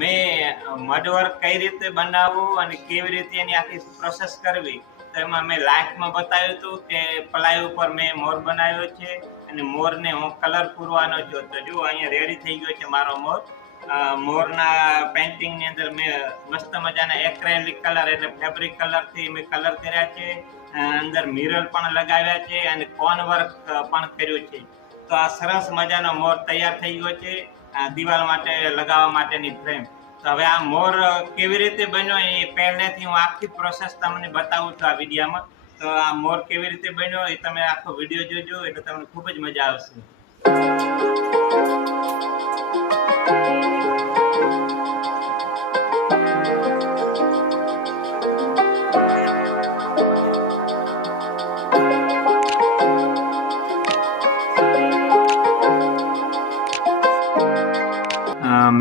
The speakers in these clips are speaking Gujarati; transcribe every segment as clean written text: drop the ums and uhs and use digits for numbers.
મેં મડવર્ક કઈ રીતે બનાવવું અને કેવી રીતે એની આખી પ્રોસેસ કરવી તો એમાં મેં લાઈફમાં બતાવ્યું હતું કે પ્લાય ઉપર મેં મોર બનાવ્યો છે અને મોરને હું કલર પૂરવાનો છું. તો જુઓ અહીંયા રેડી થઈ ગયો છે મારો મોર. મોરના પેઇન્ટિંગની અંદર મેં મસ્ત મજાના એક્રેલિક કલર એટલે ફેબ્રિક કલરથી મેં કલર કર્યા છે. અંદર મિરર પણ લગાવ્યા છે અને કોન વર્ક પણ કર્યું છે. તો આ સરસ મજાનો મોર તૈયાર થઈ ગયો છે દિવાલ માટે લગાવવા માટેની ફ્રેમ. તો હવે આ મોર કેવી રીતે બન્યો એ પહેલેથી હું આખી પ્રોસેસ તમને બતાવું છું આ વિડીયોમાં. તો આ મોર કેવી રીતે બન્યો એ તમે આખો વિડીયો જોજો એટલે તમને ખૂબ જ મજા આવશે.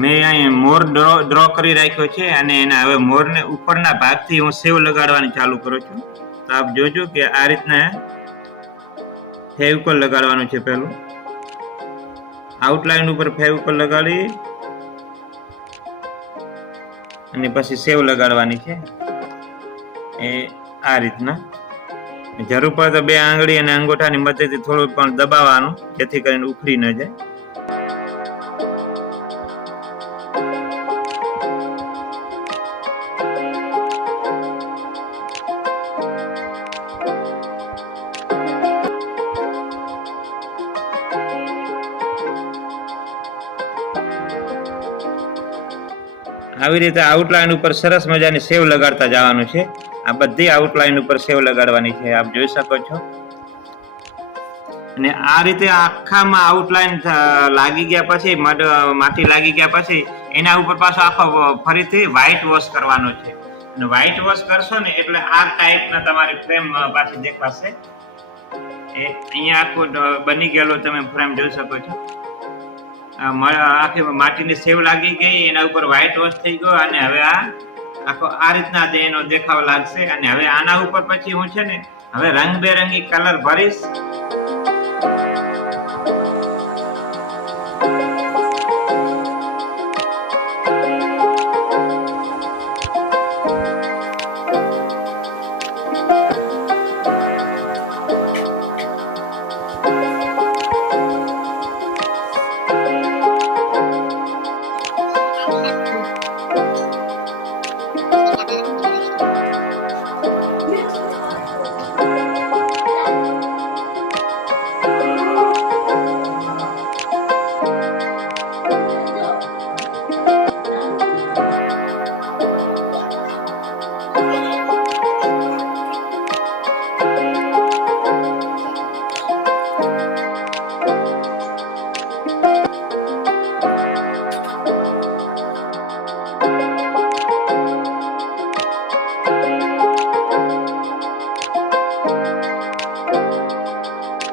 મેં અહીં મોર ડ્રો કરી રાખ્યો છે અને એના હવે મોરને ઉપરના ભાગથી હું સેવ લગાડવાની ચાલુ કરું છું. તો આપ જોજો કે આ રીતના ફેવિકોલ લગાડવાનું છે. પહેલું આઉટલાઈન ઉપર ફેવિકોલ લગાડી અને પછી સેવ લગાડવાની છે. એ આ રીતના જરૂર પડે તો બે આંગળી અને અંગૂઠાની મદદથી થોડું પણ દબાવવાનું જેથી કરીને ઉખડી ન જાય. આવી રીતે આઉટલાઈન ઉપર સરસ મજાની સેવ લગાડતા જવાનું છે. આ બધી આઉટલાઈન ઉપર સેવ લગાડવાની છે, આપ જોઈ શકો છો. અને આ રીતે આખામાં આઉટલાઈન લાગી ગયા પછી માટી લાગી ગયા પછી એના ઉપર પાછો આખો ફરીથી વ્હાઈટ વોશ કરવાનો છે. અને વ્હાઈટ વોશ કરશો ને એટલે આ ટાઈપના તમારી ફ્રેમ પાછી દેખાશે. એ અહીંયા આખું બની ગયેલું તમે ફ્રેમ જોઈ શકો છો. આખી માટીની સેવ લાગી ગઈ, એના ઉપર વ્હાઈટ વોશ થઈ ગયો અને હવે આ આખો આ રીતના એનો દેખાવ લાગશે. અને હવે આના ઉપર પછી હું છે ને હવે રંગબેરંગી કલર ભરીશ.